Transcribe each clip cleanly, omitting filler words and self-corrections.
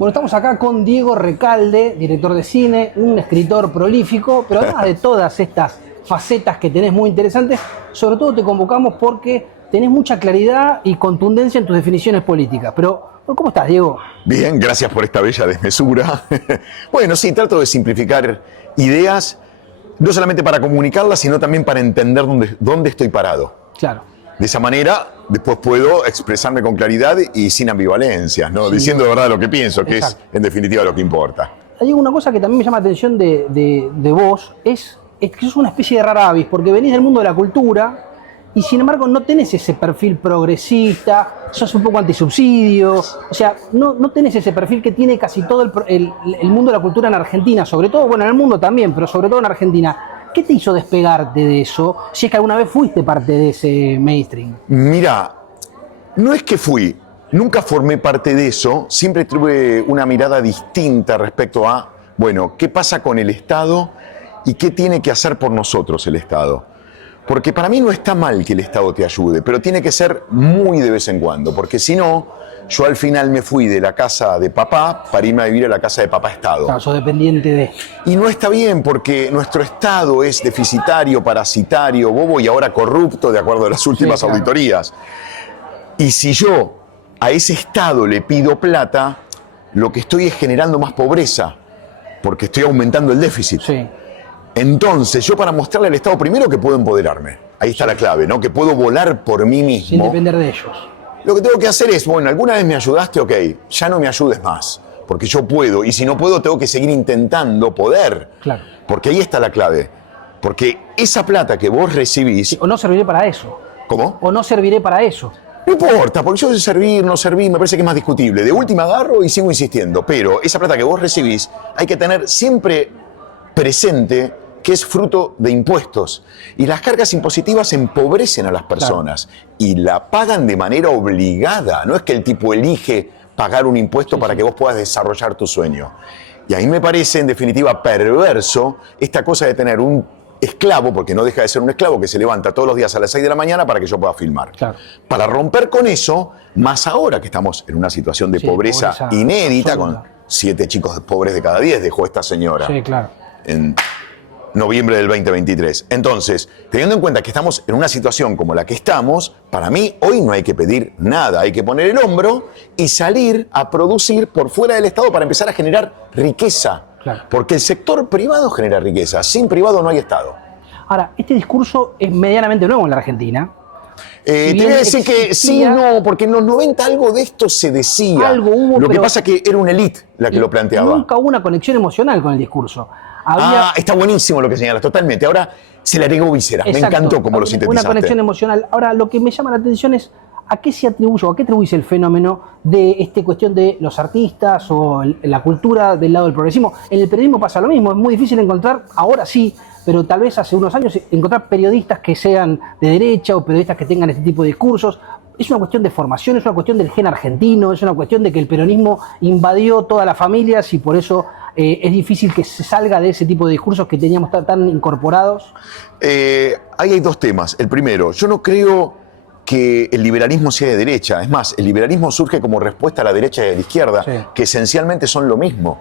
Bueno, estamos acá con Diego Recalde, director de cine, un escritor prolífico, pero además de todas estas facetas que tenés muy interesantes, sobre todo te convocamos porque tenés mucha claridad y contundencia en tus definiciones políticas. Pero, ¿cómo estás, Diego? Bien, gracias por esta bella desmesura. Bueno, sí, trato de simplificar ideas, no solamente para comunicarlas, sino también para entender dónde estoy parado. Claro. De esa manera, después puedo expresarme con claridad y sin ambivalencias, ¿no? Sí, diciendo de verdad lo que pienso, que exacto. es, en definitiva, lo que importa. Hay una cosa que también me llama la atención de vos, es que sos una especie de rara avis, porque venís del mundo de la cultura y sin embargo no tenés ese perfil progresista, sos un poco antisubsidio, o sea, no tenés ese perfil que tiene casi todo el mundo de la cultura en Argentina, sobre todo, bueno, en el mundo también, pero sobre todo en Argentina. ¿Qué te hizo despegarte de eso, si es que alguna vez fuiste parte de ese mainstream? Mira, no es que nunca formé parte de eso, siempre tuve una mirada distinta respecto a, bueno, ¿qué pasa con el Estado y qué tiene que hacer por nosotros el Estado? Porque para mí no está mal que el Estado te ayude, pero tiene que ser muy de vez en cuando, porque si no, yo al final me fui de la casa de papá para irme a vivir a la casa de papá Estado. Claro, sos dependiente de... Y no está bien porque nuestro Estado es deficitario, parasitario, bobo y ahora corrupto, de acuerdo a las últimas auditorías. Y si yo a ese Estado le pido plata, lo que estoy es generando más pobreza, porque estoy aumentando el déficit. Sí. Entonces, yo para mostrarle al Estado primero que puedo empoderarme. Ahí está la clave, ¿no? Que puedo volar por mí mismo. Sin depender de ellos. Lo que tengo que hacer es, bueno, alguna vez me ayudaste, ok, ya no me ayudes más, porque yo puedo, y si no puedo, tengo que seguir intentando poder. Claro. Porque ahí está la clave. Porque esa plata que vos recibís... O no serviré para eso. ¿Cómo? O no serviré para eso. No importa, porque yo de servir, no servir, me parece que es más discutible. De última agarro y sigo insistiendo, pero esa plata que vos recibís hay que tener siempre presente que es fruto de impuestos. Y las cargas impositivas empobrecen a las personas. Claro. Y la pagan de manera obligada. No es que el tipo elige pagar un impuesto para que vos puedas desarrollar tu sueño. Y a mí me parece, en definitiva, perverso esta cosa de tener un esclavo, porque no deja de ser un esclavo, que se levanta todos los días a las 6 de la mañana para que yo pueda filmar. Claro. Para romper con eso, más ahora que estamos en una situación de pobreza inédita, absoluta. Con 7 chicos pobres de cada 10 dejó esta señora. Sí, claro. En noviembre del 2023. Entonces, teniendo en cuenta que estamos en una situación como la que estamos, para mí hoy no hay que pedir nada, hay que poner el hombro y salir a producir por fuera del Estado para empezar a generar riqueza. Claro. Porque el sector privado genera riqueza, sin privado no hay Estado. Ahora, este discurso es medianamente nuevo en la Argentina. Te voy a decir que sí, no, porque en los 90 algo de esto se decía. Algo hubo, lo que pasa es que era una élite la que lo planteaba. Nunca hubo una conexión emocional con el discurso. Está buenísimo lo que señalas, totalmente. Ahora se le agregó vísceras. Me encantó cómo lo sintetizaste. Una conexión emocional. Ahora, lo que me llama la atención es a qué se atribuye o a qué atribuye el fenómeno de esta cuestión de los artistas o la cultura del lado del progresismo. En el periodismo pasa lo mismo. Es muy difícil encontrar, ahora sí, pero tal vez hace unos años, encontrar periodistas que sean de derecha o periodistas que tengan este tipo de discursos. Es una cuestión de formación, es una cuestión del gen argentino, es una cuestión de que el peronismo invadió todas las familias y por eso es difícil que se salga de ese tipo de discursos que teníamos tan incorporados. Ahí hay dos temas. El primero, yo no creo que el liberalismo sea de derecha. Es más, el liberalismo surge como respuesta a la derecha y a la izquierda, que esencialmente son lo mismo.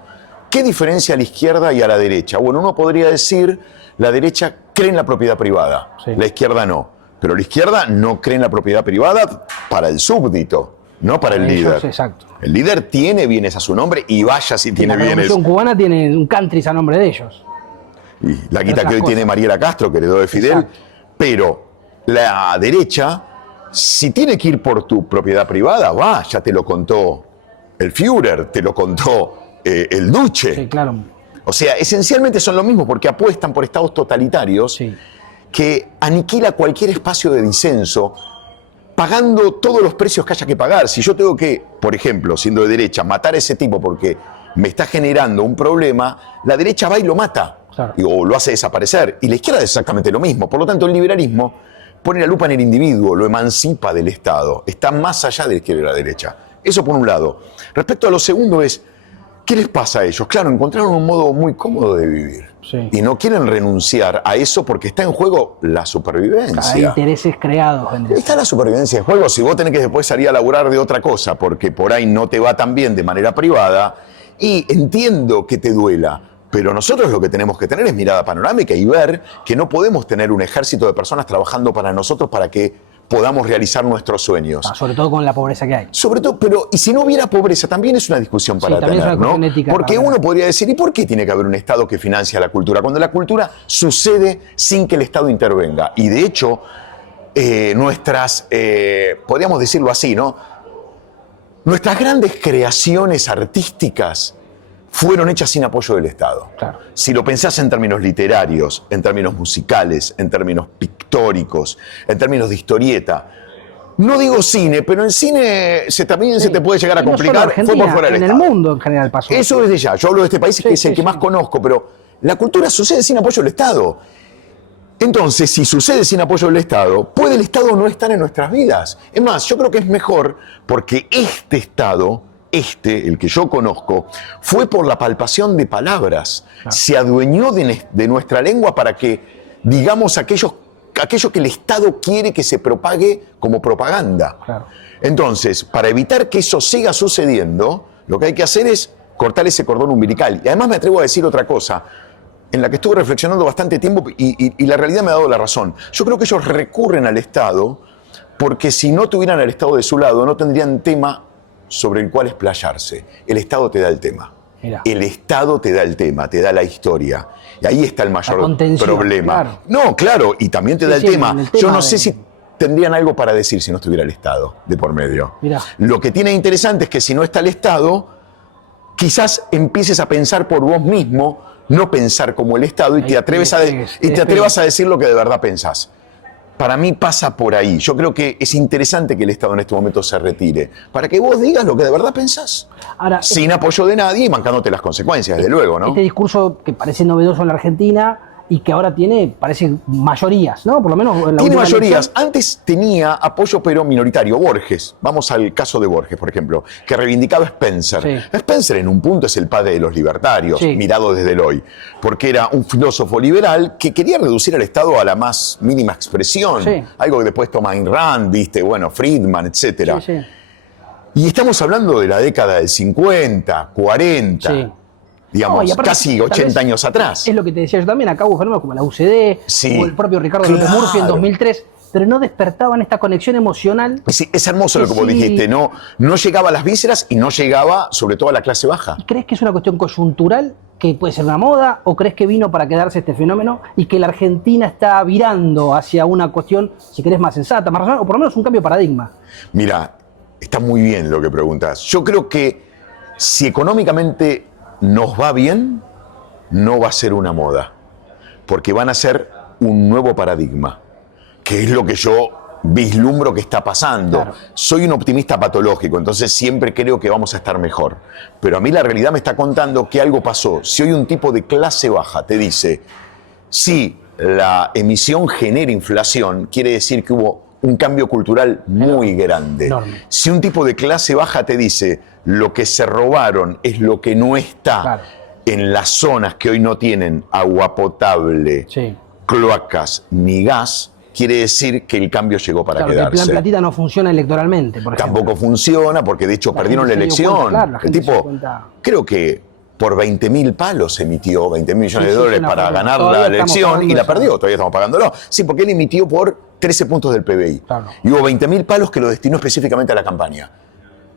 ¿Qué diferencia a la izquierda y a la derecha? Bueno, uno podría decir, la derecha cree en la propiedad privada, la izquierda no. Pero la izquierda no cree en la propiedad privada para el súbdito, no para el líder. Exacto. El líder tiene bienes a su nombre y vaya si tiene bienes. La Revolución Cubana tiene un country a nombre de ellos. Y la guita que hoy tiene Mariela Castro, que heredó de Fidel. Exacto. Pero la derecha, si tiene que ir por tu propiedad privada, ya te lo contó el Führer, te lo contó el Duce. Sí, claro. O sea, esencialmente son lo mismo porque apuestan por estados totalitarios que aniquila cualquier espacio de disenso, pagando todos los precios que haya que pagar. Si yo tengo que, por ejemplo, siendo de derecha, matar a ese tipo porque me está generando un problema, la derecha va y lo mata, o lo hace desaparecer. Y la izquierda es exactamente lo mismo. Por lo tanto, el liberalismo pone la lupa en el individuo, lo emancipa del Estado. Está más allá de la izquierda y la derecha. Eso por un lado. Respecto a lo segundo es, ¿qué les pasa a ellos? Claro, encontraron un modo muy cómodo de vivir. Y no quieren renunciar a eso porque está en juego la supervivencia. Hay intereses creados. Está la supervivencia en juego. Si vos tenés que después salir a laburar de otra cosa porque por ahí no te va tan bien de manera privada, Y entiendo que te duela, pero nosotros lo que tenemos que tener es mirada panorámica y ver que no podemos tener un ejército de personas trabajando para nosotros para que podamos realizar nuestros sueños. Sobre todo con la pobreza que hay. Sobre todo, pero y si no hubiera pobreza, también es una discusión para también tener, es una ¿no? cuestión ética, Porque claro. uno podría decir, ¿y por qué tiene que haber un Estado que financia la cultura? Cuando la cultura sucede sin que el Estado intervenga. Y de hecho, podríamos decirlo así, ¿no? Nuestras grandes creaciones artísticas fueron hechas sin apoyo del Estado. Claro. Si lo pensás en términos literarios, en términos musicales, en términos pictóricos, en términos de historieta, no digo cine, pero en cine también se te puede llegar a Y no solo complicar, Argentina, fue por fuera del en Estado. el mundo en general pasó. Eso desde ya. Yo hablo de este país, que es el que más conozco, pero la cultura sucede sin apoyo del Estado. Entonces, si sucede sin apoyo del Estado, puede el Estado no estar en nuestras vidas. Es más, yo creo que es mejor porque este Estado, el que yo conozco, fue por la palpación de palabras. Claro. Se adueñó de nuestra lengua para que digamos aquello que el Estado quiere que se propague como propaganda. Claro. Entonces, para evitar que eso siga sucediendo, lo que hay que hacer es cortar ese cordón umbilical. Y además me atrevo a decir otra cosa, en la que estuve reflexionando bastante tiempo y la realidad me ha dado la razón. Yo creo que ellos recurren al Estado porque si no tuvieran al Estado de su lado, no tendrían tema sobre el cual explayarse. El Estado te da el tema. Mirá. El Estado te da el tema, te da la historia. Y ahí está el mayor problema. Claro. No, claro, y también te da el tema. Yo no sé si tendrían algo para decir si no estuviera el Estado de por medio. Mirá. Lo que tiene interesante es que si no está el Estado, quizás empieces a pensar por vos mismo, no pensar como el Estado y te atrevas a decir lo que de verdad pensás. Para mí pasa por ahí. Yo creo que es interesante que el Estado en este momento se retire, para que vos digas lo que de verdad pensás. Ahora, sin apoyo de nadie y bancándote las consecuencias, desde luego, ¿no? Este discurso que parece novedoso en la Argentina y que ahora parece mayorías, ¿no? Por lo menos en la tiene mayorías. Elección. Antes tenía apoyo, pero minoritario. Borges, vamos al caso de Borges, por ejemplo, que reivindicaba Spencer. Sí. Spencer en un punto es el padre de los libertarios, mirado desde el hoy, porque era un filósofo liberal que quería reducir al Estado a la más mínima expresión, algo que después toma Ayn Rand, viste, bueno, Friedman, etc. Y estamos hablando de la década del 50, 40... digamos, casi 80 años atrás. Es lo que te decía yo también, acá hubo fenómenos como la UCD, o el propio Ricardo López Murphy en 2003, pero no despertaban esta conexión emocional. Sí, es hermoso lo que vos dijiste, no llegaba a las vísceras y no llegaba sobre todo a la clase baja. ¿Y crees que es una cuestión coyuntural, que puede ser una moda, o crees que vino para quedarse este fenómeno y que la Argentina está virando hacia una cuestión, si querés, más sensata, más razonable, o por lo menos un cambio de paradigma? Mira, está muy bien lo que preguntas. Yo creo que si económicamente nos va bien, no va a ser una moda, porque van a ser un nuevo paradigma, que es lo que yo vislumbro que está pasando. Claro. Soy un optimista patológico, entonces siempre creo que vamos a estar mejor. Pero a mí la realidad me está contando que algo pasó. Si hoy un tipo de clase baja te dice, si la emisión genera inflación, quiere decir que hubo un cambio cultural muy grande. Enorme. Si un tipo de clase baja te dice lo que se robaron es lo que no está en las zonas que hoy no tienen agua potable, cloacas ni gas, quiere decir que el cambio llegó para quedarse. El plan Platita no funciona electoralmente, por ejemplo. Tampoco funciona porque de hecho perdieron la elección. El tipo, creo que por 20.000 palos emitió 20.000 millones de dólares para ganar la elección y la perdió, todavía estamos pagándolo. Sí, porque él emitió por 13 puntos del PBI. Claro. Y hubo 20.000 palos que lo destinó específicamente a la campaña.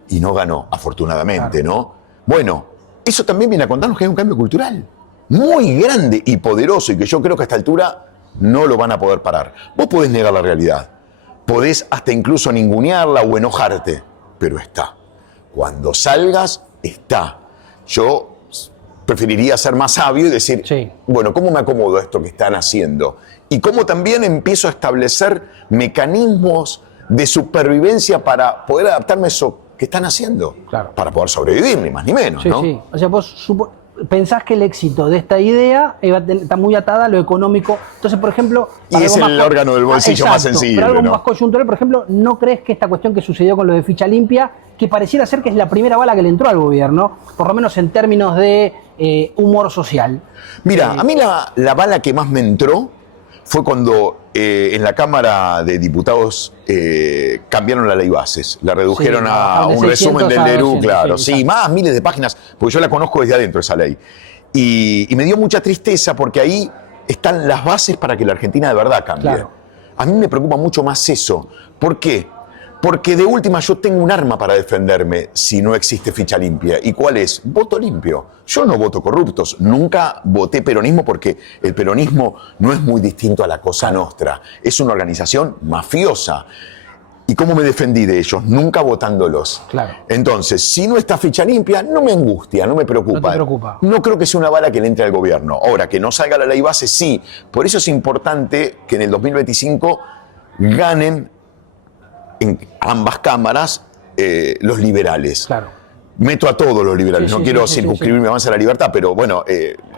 Y no ganó, afortunadamente, ¿no? Bueno, eso también viene a contarnos que hay un cambio cultural muy grande y poderoso y que yo creo que a esta altura no lo van a poder parar. Vos podés negar la realidad, podés hasta incluso ningunearla o enojarte, pero está. Cuando salgas, está. Yo preferiría ser más sabio y decir, bueno, ¿cómo me acomodo a esto que están haciendo? Y cómo también empiezo a establecer mecanismos de supervivencia para poder adaptarme a eso que están haciendo, para poder sobrevivir, ni más ni menos, ¿no? Sí. O sea, vos pensás que el éxito de esta idea está muy atada a lo económico. Entonces, por ejemplo... Y es el órgano del bolsillo más sensible, pero algo más coyuntural, por ejemplo, ¿no crees que esta cuestión que sucedió con lo de Ficha Limpia, que pareciera ser que es la primera bala que le entró al gobierno, por lo menos en términos de humor social? Mira, a mí la bala que más me entró fue cuando en la Cámara de Diputados cambiaron la ley bases, la redujeron a un resumen del Lerú, claro, sí, más miles de páginas, porque yo la conozco desde adentro esa ley. Y me dio mucha tristeza porque ahí están las bases para que la Argentina de verdad cambie. Claro. A mí me preocupa mucho más eso. ¿Por qué? Porque de última yo tengo un arma para defenderme si no existe ficha limpia. ¿Y cuál es? Voto limpio. Yo no voto corruptos. Nunca voté peronismo porque el peronismo no es muy distinto a la Cosa Nostra. Es una organización mafiosa. ¿Y cómo me defendí de ellos? Nunca votándolos. Claro. Entonces, si no está ficha limpia, no me angustia, no me preocupa. No te preocupa. No creo que sea una bala que le entre al gobierno. Ahora, que no salga la ley base, sí. Por eso es importante que en el 2025 ganen en ambas cámaras los liberales. Claro. Meto a todos los liberales, no quiero circunscribirme más a la libertad, pero bueno...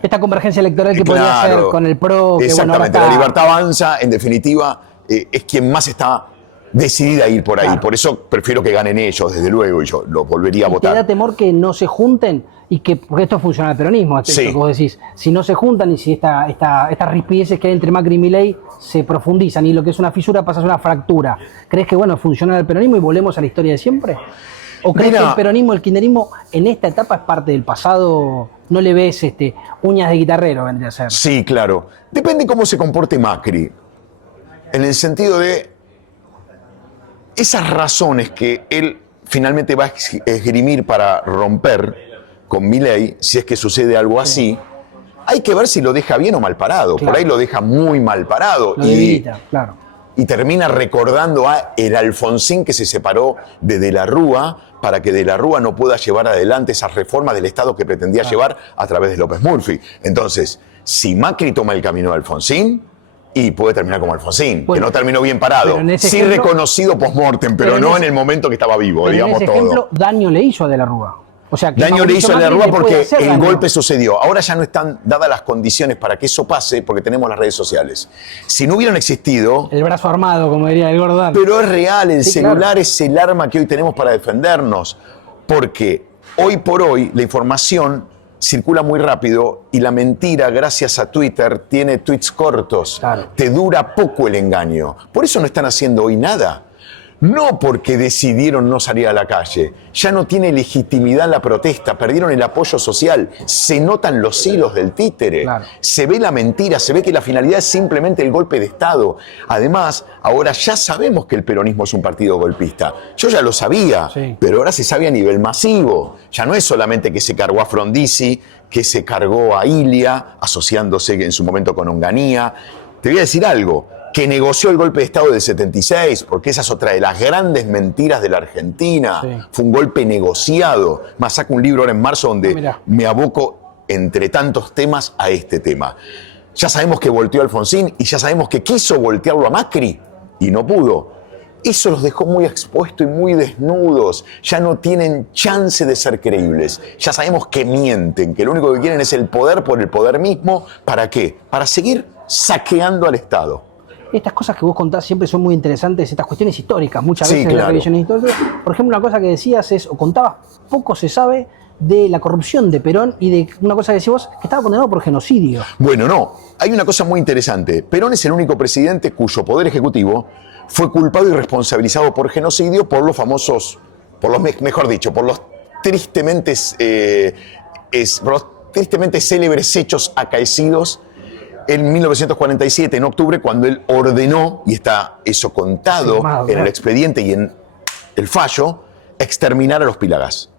esta convergencia electoral que podría ser con el PRO... Exactamente, la libertad avanza, en definitiva, es quien más está decidida a ir por ahí. Claro. Por eso prefiero que ganen ellos, desde luego, y yo los volvería a votar. ¿Te da temor que no se junten? Y que, porque esto funciona el peronismo, esto que vos decís, si no se juntan y si estas rispideces que hay entre Macri y Milei se profundizan y lo que es una fisura pasa a ser una fractura, ¿crees que funciona el peronismo y volvemos a la historia de siempre? ¿O crees que el peronismo, el kirchnerismo en esta etapa es parte del pasado? ¿No le ves uñas de guitarrero, vendría a ser? Sí, claro. Depende cómo se comporte Macri. En el sentido de esas razones que él finalmente va a esgrimir para romper con Milei, si es que sucede algo así, hay que ver si lo deja bien o mal parado. Claro. Por ahí lo deja muy mal parado. Lo debilita, claro. Y termina recordando a el Alfonsín que se separó de la Rúa para que de la Rúa no pueda llevar adelante esas reformas del Estado que pretendía llevar a través de López Murphy. Entonces, si Macri toma el camino de Alfonsín, y puede terminar como Alfonsín, que no terminó bien parado. Sí ejemplo, reconocido post-mortem, pero no en el momento que estaba vivo, digamos todo. En ese ejemplo, daño le hizo a De la Rúa. O sea, que daño le hizo a De la Rúa porque el golpe sucedió. Ahora ya no están dadas las condiciones para que eso pase porque tenemos las redes sociales. Si no hubieran existido... El brazo armado, como diría el Gordán. Pero es real, el celular es el arma que hoy tenemos para defendernos. Porque hoy por hoy la información circula muy rápido y la mentira, gracias a Twitter, tiene tweets cortos. Claro. Te dura poco el engaño. Por eso no están haciendo hoy nada. No porque decidieron no salir a la calle. Ya no tiene legitimidad la protesta, perdieron el apoyo social. Se notan los hilos del títere. Claro. Se ve la mentira, se ve que la finalidad es simplemente el golpe de Estado. Además, ahora ya sabemos que el peronismo es un partido golpista. Yo ya lo sabía, pero ahora se sabe a nivel masivo. Ya no es solamente que se cargó a Frondizi, que se cargó a Ilia, asociándose en su momento con Onganía. Te voy a decir algo. Que negoció el golpe de Estado del 76, porque esa es otra de las grandes mentiras de la Argentina. Fue un golpe negociado. Más saco un libro ahora en marzo donde me aboco, entre tantos temas, a este tema. Ya sabemos que volteó a Alfonsín y ya sabemos que quiso voltearlo a Macri y no pudo. Eso los dejó muy expuestos y muy desnudos. Ya no tienen chance de ser creíbles. Ya sabemos que mienten, que lo único que quieren es el poder por el poder mismo. ¿Para qué? Para seguir saqueando al Estado. Estas cosas que vos contás siempre son muy interesantes, estas cuestiones históricas, muchas veces en las revisiones históricas. Por ejemplo, una cosa que decías o contabas, poco se sabe de la corrupción de Perón y de una cosa que decís vos, que estaba condenado por genocidio. Bueno, no, hay una cosa muy interesante. Perón es el único presidente cuyo poder ejecutivo fue culpado y responsabilizado por genocidio por los famosos, mejor dicho, por los tristemente célebres hechos acaecidos en 1947, en octubre, cuando él ordenó, y está eso contado en el expediente y en el fallo, exterminar a los Pilagás.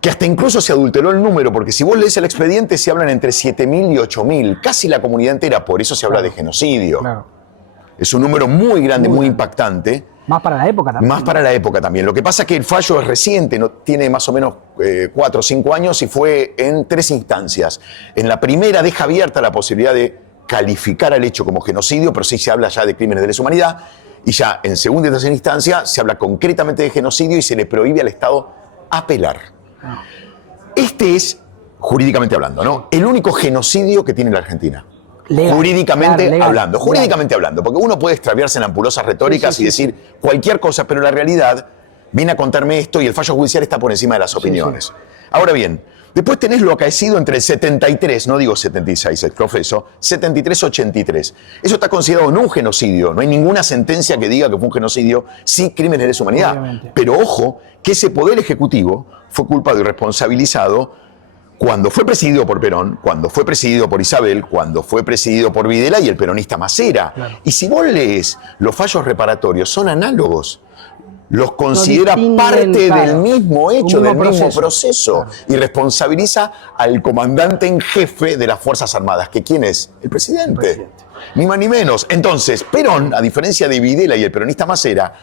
Que hasta incluso se adulteró el número, porque si vos lees el expediente se hablan entre 7.000 y 8.000, casi la comunidad entera, por eso se habla de genocidio. Claro. Es un número muy grande, muy impactante. Más para la época también. Más para la época también. Lo que pasa es que el fallo es reciente, no tiene más o menos 4 o 5 años y fue en 3 instancias. En la primera deja abierta la posibilidad de calificar al hecho como genocidio, pero sí se habla ya de crímenes de lesa humanidad. Y ya en segunda y tercera instancia se habla concretamente de genocidio y se le prohíbe al Estado apelar. Este es, jurídicamente hablando, ¿no?, el único genocidio que tiene la Argentina. Legal, jurídicamente hablando, porque uno puede extraviarse en ampulosas retóricas y decir cualquier cosa, pero la realidad viene a contarme esto y el fallo judicial está por encima de las opiniones. Ahora bien, después tenés lo acaecido entre el 73, no digo 76, profeso, 73-83. Eso está considerado no un genocidio, no hay ninguna sentencia que diga que fue un genocidio, sí crímenes de lesa humanidad. Obviamente. Pero ojo, que ese poder ejecutivo fue culpado y responsabilizado cuando fue presidido por Perón, cuando fue presidido por Isabel, cuando fue presidido por Videla y el peronista Macera. Claro. Y si vos lees los fallos reparatorios, son análogos. Los considera parte del mismo hecho, del mismo proceso. Claro. Y responsabiliza al comandante en jefe de las Fuerzas Armadas. ¿Que quién es? El presidente. Ni más ni menos. Entonces, Perón, a diferencia de Videla y el peronista Macera,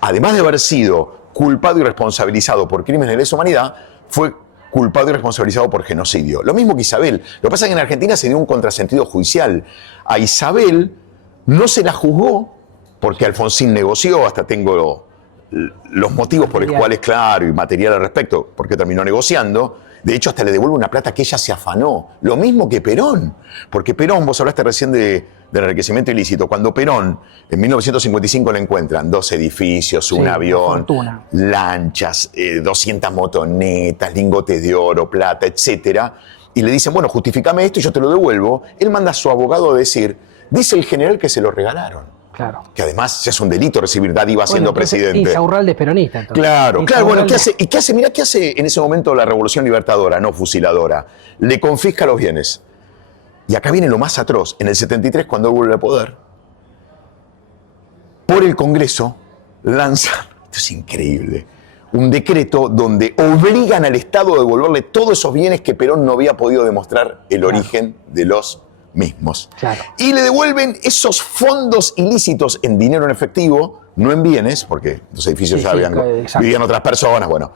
además de haber sido culpado y responsabilizado por crímenes de lesa humanidad, fue culpado y responsabilizado por genocidio. Lo mismo que Isabel. Lo que pasa es que en Argentina se dio un contrasentido judicial. A Isabel no se la juzgó porque Alfonsín negoció, hasta tengo los motivos por los cuales, claro, y material al respecto, porque terminó negociando. De hecho, hasta le devuelve una plata que ella se afanó. Lo mismo que Perón. Porque Perón, vos hablaste recién del enriquecimiento ilícito. Cuando Perón, en 1955, le encuentran 2 edificios, un avión, lanchas, 200 motonetas, lingotes de oro, plata, etc. Y le dicen, bueno, justifícame esto y yo te lo devuelvo. Él manda a su abogado a decir, dice el general que se lo regalaron. Claro. Que además es un delito recibir dádiva siendo presidente. Insaurralde es peronista, entonces. Claro, bueno, ¿qué hace? ¿Y qué hace? Mirá, ¿qué hace en ese momento la Revolución Libertadora, no fusiladora? Le confisca los bienes. Y acá viene lo más atroz. En el 73, cuando él vuelve al poder, por el Congreso, lanzan, esto es increíble, un decreto donde obligan al Estado a devolverle todos esos bienes que Perón no había podido demostrar el origen de los mismos. Claro. Y le devuelven esos fondos ilícitos en dinero en efectivo, no en bienes, porque los edificios ya vivían otras personas, bueno.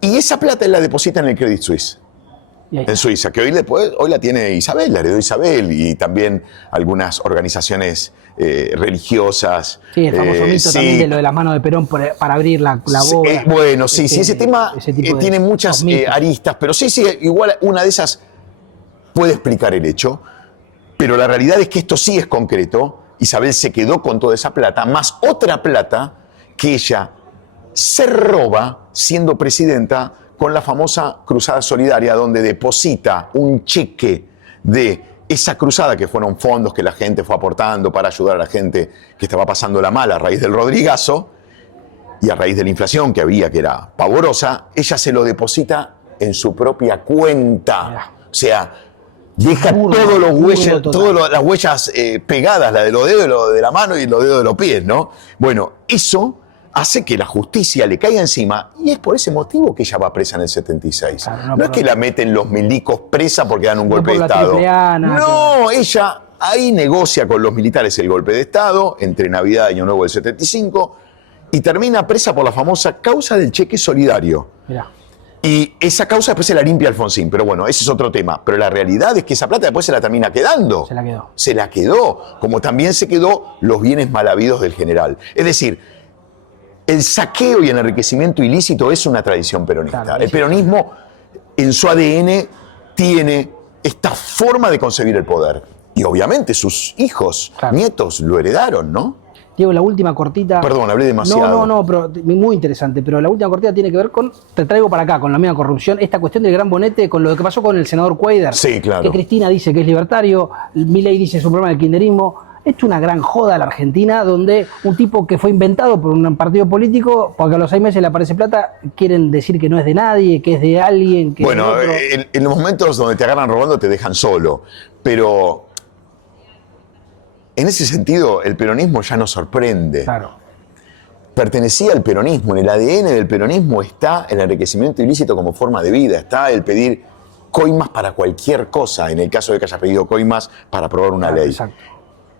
Y esa plata él la deposita en el Credit Suisse, en Suiza, que hoy la tiene Isabel, la heredó Isabel, y también algunas organizaciones religiosas. Sí, el famoso mito también de lo de las manos de Perón para abrir la boda. Bueno, sí, ese tema tiene muchas aristas, pero sí, igual una de esas puede explicar el hecho, pero la realidad es que esto sí es concreto. Isabel se quedó con toda esa plata, más otra plata que ella se roba siendo presidenta con la famosa Cruzada Solidaria, donde deposita un cheque de esa cruzada, que fueron fondos que la gente fue aportando para ayudar a la gente que estaba pasando la mala a raíz del Rodrigazo y a raíz de la inflación que había, que era pavorosa. Ella se lo deposita en su propia cuenta. O sea, deja todos los huellas, todas las huellas pegadas, la de los dedos de la mano y los dedos de los pies, ¿no? Bueno, eso hace que la justicia le caiga encima, y es por ese motivo que ella va presa en el 76. Claro, no es que la meten los milicos presa porque dan un golpe de Estado. No, ella ahí negocia con los militares el golpe de Estado entre Navidad y Año Nuevo del 75 y termina presa por la famosa causa del cheque solidario. Mirá. Y esa causa después se la limpia Alfonsín, pero bueno, ese es otro tema. Pero la realidad es que esa plata después se la termina quedando. Se la quedó. Se la quedó, como también se quedó los bienes mal habidos del general. Es decir, el saqueo y el enriquecimiento ilícito es una tradición peronista. Claro, el peronismo, en su ADN, tiene esta forma de concebir el poder. Y obviamente sus hijos, nietos, lo heredaron, ¿no? Diego, la última cortita... Perdón, hablé demasiado. No, pero muy interesante. Pero la última cortita tiene que ver con, te traigo para acá, con la misma corrupción, esta cuestión del gran bonete, con lo que pasó con el senador Cuéllar. Sí, claro. Que Cristina dice que es libertario, Milei dice que es un problema del kirchnerismo. Esto es una gran joda a la Argentina, donde un tipo que fue inventado por un partido político, porque a los 6 meses le aparece plata, quieren decir que no es de nadie, que es de alguien, que bueno, es de otro. En los momentos donde te agarran robando te dejan solo, pero... En ese sentido, el peronismo ya nos sorprende. Claro. Pertenecía al peronismo, en el ADN del peronismo está el enriquecimiento ilícito como forma de vida, está el pedir coimas para cualquier cosa, en el caso de que haya pedido coimas para aprobar una ley. Exacto.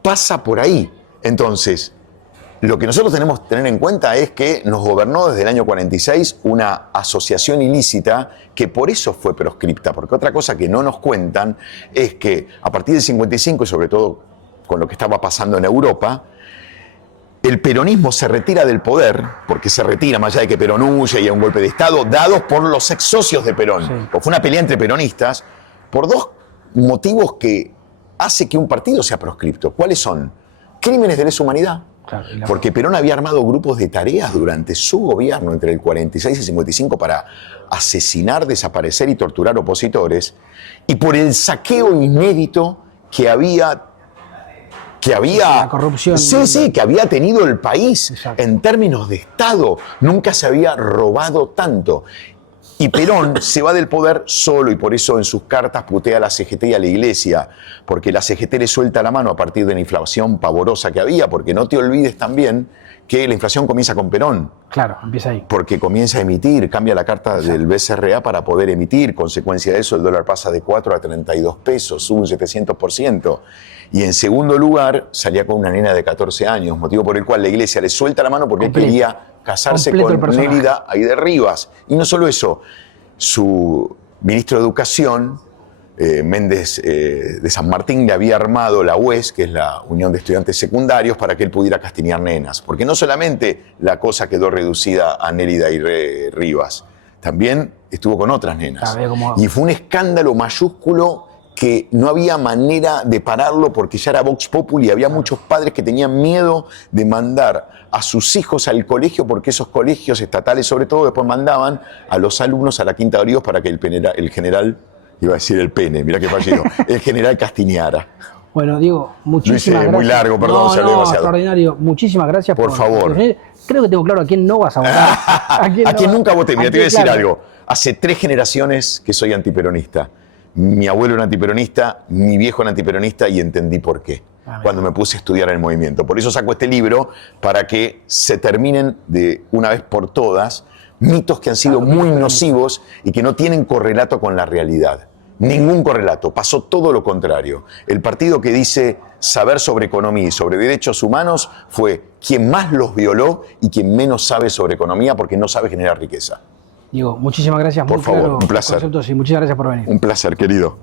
Pasa por ahí. Entonces, lo que nosotros tenemos que tener en cuenta es que nos gobernó desde el año 46 una asociación ilícita que por eso fue proscripta, porque otra cosa que no nos cuentan es que a partir del 55 y sobre todo con lo que estaba pasando en Europa, el peronismo se retira del poder, porque se retira, más allá de que Perón huye y hay un golpe de Estado, dados por los ex socios de Perón. Sí. Porque fue una pelea entre peronistas, por 2 motivos que hace que un partido sea proscripto. ¿Cuáles son? Crímenes de lesa humanidad Claro, Porque Perón había armado grupos de tareas durante su gobierno, entre el 46 y 55, para asesinar, desaparecer y torturar opositores, y por el saqueo inédito que había la corrupción. Sí, que había tenido el país. Exacto. En términos de Estado. Nunca se había robado tanto. Y Perón se va del poder solo, y por eso en sus cartas putea a la CGT y a la Iglesia, porque la CGT le suelta la mano a partir de la inflación pavorosa que había, porque no te olvides también que la inflación comienza con Perón. Claro, empieza ahí. Porque comienza a emitir, cambia la carta del BCRA para poder emitir. Consecuencia de eso, el dólar pasa de 4 a 32 pesos, sube un 700%. Y en segundo lugar, salía con una nena de 14 años, motivo por el cual la Iglesia le suelta la mano porque él quería casarse con Nélida Aide Rivas. Y no solo eso, su ministro de Educación, Méndez de San Martín, le había armado la UES, que es la Unión de Estudiantes Secundarios, para que él pudiera castigar nenas. Porque no solamente la cosa quedó reducida a Nélida Aide Rivas, también estuvo con otras nenas. Y fue un escándalo mayúsculo que no había manera de pararlo porque ya era Vox Populi y había muchos padres que tenían miedo de mandar a sus hijos al colegio porque esos colegios estatales, sobre todo, después mandaban a los alumnos a la Quinta de Olivos para que el general, iba a decir el pene, mirá qué fallido, el general castiñara. Bueno, Diego, muchísimas gracias. Muy largo, perdón, se habló demasiado. Extraordinario. Muchísimas gracias por favor. Creo que tengo claro a quién no vas a votar. A quién nunca voté. Mira, te voy a decir algo. Hace 3 generaciones que soy antiperonista. Mi abuelo era antiperonista, mi viejo era antiperonista y entendí por qué cuando me puse a estudiar el movimiento. Por eso saco este libro, para que se terminen de una vez por todas mitos que han sido muy nocivos y que no tienen correlato con la realidad. Ningún correlato, pasó todo lo contrario. El partido que dice saber sobre economía y sobre derechos humanos fue quien más los violó y quien menos sabe sobre economía porque no sabe generar riqueza. Diego, muchísimas gracias. Por favor, un placer. Y muchas gracias por venir. Un placer, querido.